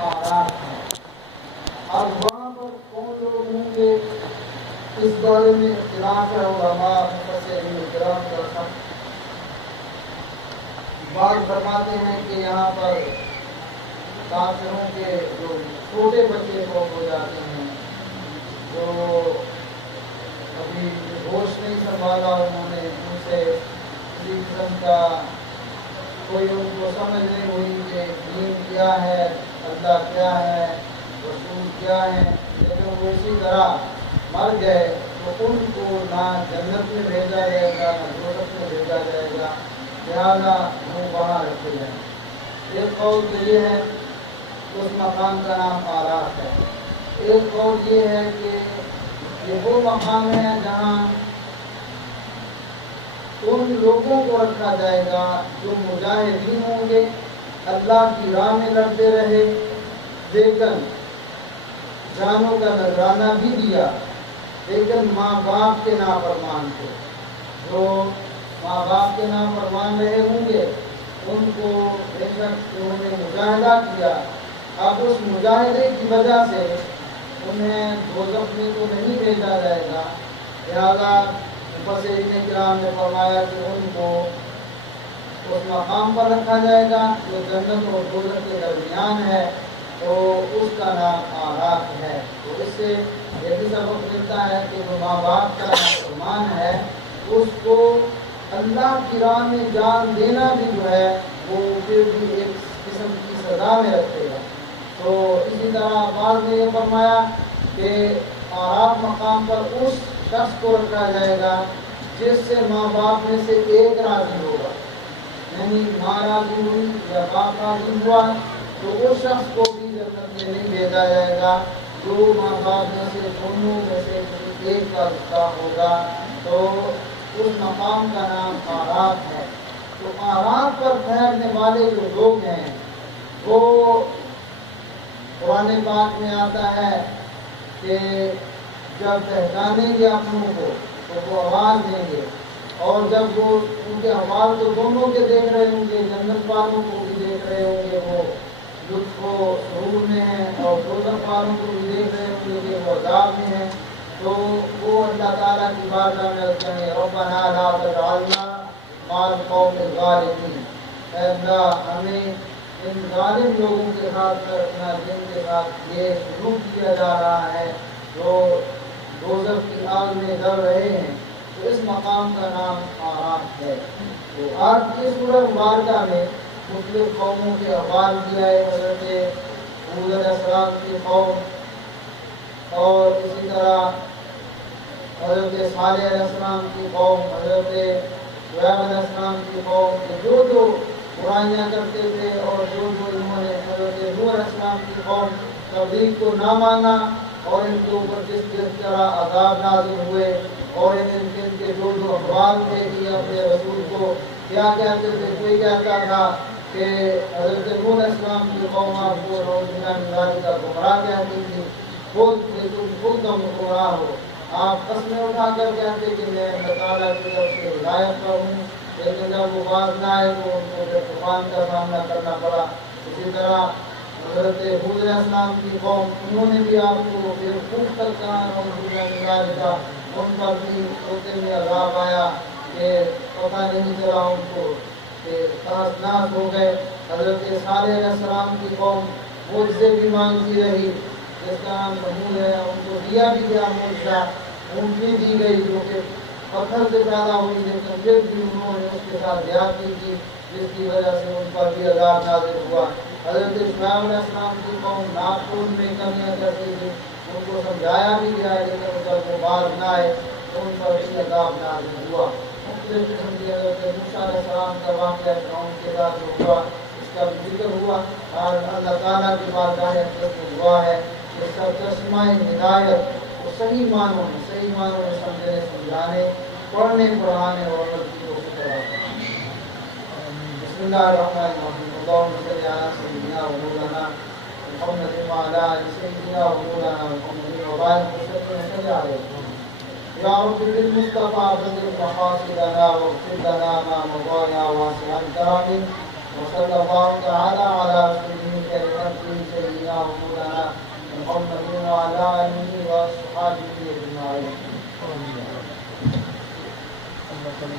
آرات ہے۔ اب وہاں پر کون لوگ ہوں گے اس بارے میں اختلاف ہے، علماء مفسرین کرام کا۔ بعض فرماتے ہیں کہ یہاں پر کافروں کے جو چھوٹے بچے فوت ہو جاتے ہیں، جو ابھی ہوش نہیں سنبھالا انہوں نے، ان سے کسی قسم کا کوئی ان کو سمجھ نہیں ہوئی کہ دین کیا ہے، اللہ کیا ہے، رسول کیا ہے، لیکن وہ اسی طرح مر گئے تو ان کو نہ جنت میں بھیجا جائے گا نہ دوزخ میں بھیجا جائے گا، لہٰذا وہ وہاں رکھے جائیں۔ ایک قول تو یہ ہے کہ اس مقام کا نام آراف ہے۔ ایک قول یہ ہے کہ یہ وہ مقام ہے جہاں ان لوگوں کو رکھا جائے گا جو مجاہدین ہوں گے، اللہ کی راہ میں لڑتے رہے، لیکن جانوں کا نذرانہ بھی دیا، لیکن ماں باپ کے نافرمان تھے۔ جو ماں باپ کے نافرمان رہے ہوں گے ان کو بے شک انہوں نے مجاہدہ کیا، اب اس مجاہدے کی وجہ سے انہیں دوزخ میں تو نہیں بھیجا جائے گا، لہٰذا مفسرین کرام نے فرمایا کہ ان کو اس مقام پر رکھا جائے گا جو جنت اور دوزخ کے درمیان ہے، تو اس کا نام آراف ہے۔ تو اس سے یہ بھی سبق ملتا ہے کہ جو ماں باپ کا نافرمان ہے اس کو اللہ کی راہ میں جان دینا بھی جو ہے وہ پھر بھی ایک قسم کی سزا میں رکھے گا۔ تو اسی طرح بعض نے یہ فرمایا کہ آراف مقام پر اس شخص کو رکھا جائے گا جس سے ماں باپ میں سے ایک راضی ہوگا، یعنی ماں راضی ہوئی یا باپ راضی ہوا تو اس شخص کو بھی جنت میں نہیں بھیجا جائے گا جو ماں باپ میں سے دونوں میں سے ایک کا رشتہ ہوگا، تو اس مقام کا نام آراف ہے۔ تو آراف پر ٹھہرنے والے جو لوگ ہیں وہ قرآن پاک میں آتا ہے کہ جب پہچانیں گے اپنوں کو تو وہ آواز دیں گے، اور جب وہ ان کے حوال تو دونوں کے دیکھ رہے ہوں گے، جنت والوں کو بھی دیکھ رہے ہوں گے وہ لطف و سرور میں ہیں، اور دوزخ والوں کو بھی دیکھ رہے ہوں گے کہ وہ عذاب میں ہیں، تو وہ اللہ تعالیٰ کی بارگاہ میں کہیں ربنا لا تجعلنا مع القوم الظالمین، اے اللہ ہمیں ان ظالم لوگوں کے ساتھ رکھنا جن کے ساتھ یہ سلوک کیا جا رہا ہے، جو دوزخ کی آگ میں جل رہے ہیں۔ تو اس مقام کا نام آراف ہے۔ تو آج کی سورہ مبارکہ میں مختلف قوموں کے احوال دیا ہے، حضرت ہود علیہ السلام کی قوم، اور اسی طرح حضرت صالح علیہ السلام کی قوم، حضرت شعیب علیہ السلام کی قوم، جو برائیاں کرتے تھے، اور جو انہوں نے حضرت نوح علیہ السلام کی قوم تبلیغ کو نہ مانا، اور ان کے اوپر جس طرح عذاب نازل ہوئے، اور ان کے جو احوال تھے کہ اپنے رسول کو کیا کہتے تھے۔ کوئی کہتا تھا کہ حضرت نوح علیہ السلام کی قوم آپ کو روزگار کا گمراہ کہتی تھی، خود کا گمراہ ہو، آپ قسمیں اٹھا کر کہتے کہ میں اللہ تعالیٰ کی طرف سے ہدایت پر ہوں، لیکن جب وہ باز نہ آئے تو ان کو پھر طوفان کا سامنا کرنا پڑا۔ اسی طرح حضرت ہود علیہ السلام کی قوم، انہوں نے بھی آپ کو پھر خوب تک کہا کا، ان پر بھی ہوتے میں عذاب آیا کہ پتہ نہیں چلا ان کو کہ تہس ہو گئے۔ حضرت صالح علیہ السلام کی قوم معجزے بھی مانگتی رہی، جس کا نام سمود ہے، ان کو دیا بھی گیا معجزہ، اونٹنی دی گئی جو کہ پتھر سے پیدا ہوئی، لیکن پھر بھی انہوں نے اس کے ساتھ زیادتی کی، جس کی وجہ سے ان پر بھی عذاب نازل ہوا۔ حضرت شعیب علیہ السلام کی قوم ناخن میں کمیاں کرتی تھی، ان کو سمجھایا بھی گیا، لیکن جب وہ باز نہ آئے تو ان پر بھی عذاب نازل ہوا۔ مختلف قسم کی حضرت موسیٰ علیہ السلام کا واقعہ فرعون کے ساتھ جو ہوا اس کا بھی ذکر ہوا، اور اللہ تعالیٰ کی بارگاہ میں دعا ہے کہ سرچشمہ ہدایت وہ صحیح معنوں میں سمجھنے سمجھانے، پڑھنے پڑھانے اور عمل کی توفیق عطا فرمائے۔ بسم اللہ الرحمن الرحیم، اللہم صل علی سیدنا و مولانا محمد وعلی آل سیدنا و مولانا محمد وبارک وسلم علیہ۔ یا رب بالمصطفیٰ بلغ مقاصدنا واغفر لنا ما مضى يا واسع الكرم، وصلی اللہ تعالی علی سیدنا مولانا محمد وعلى آله وصحبه أجمعين. اللہ تعالیٰ